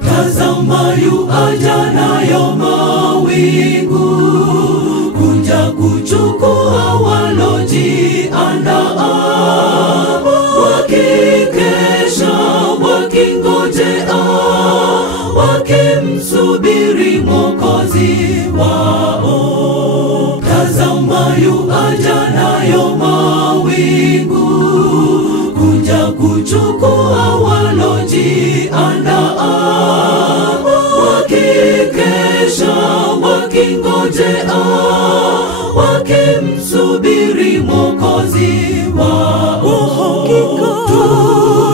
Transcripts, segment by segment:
Tazama yu aja nayo mawingu, kuja kuchukua walojiandaa, wakikesha wakingojea, wakimsubiri Mwokozi wao. Tazama yu aja nayo mawingu, kuja kuchukua walojiandaa, wakikesha wakingojea, wakimsubiri Mwokozi wao.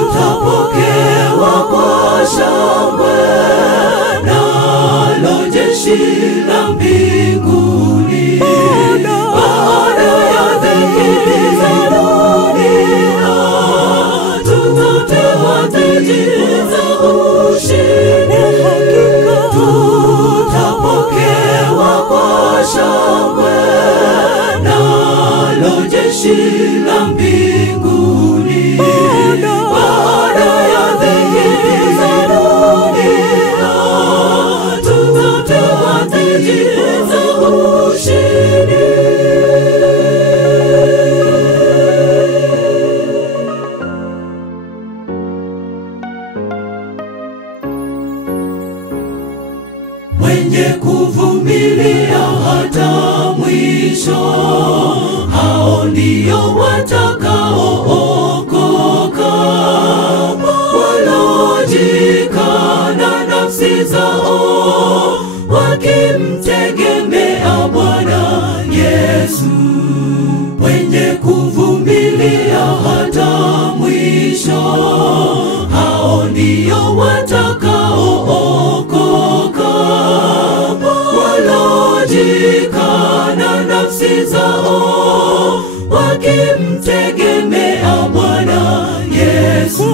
Tutapokewa kwa shangwe nalo jeshi la mbinguni, baada ya dhiki za dunia tutapewa taji za ushindi. Tutapokewa kwa shangwe nalo jeshi la mbinguni, baada ya dhiki za dunia tutapewa taji za ushindi. Mwenye kuvumilia hata mwisho, hao ndio watakaookoka, wanaojikana nafsi zao, wakimtegemea Bwana Yesu. Mwenye kuvumilia hata mwisho, hao ndio watakaookoka, wanaojikana nafsi zao, wakimtegemea Bwana Yesu.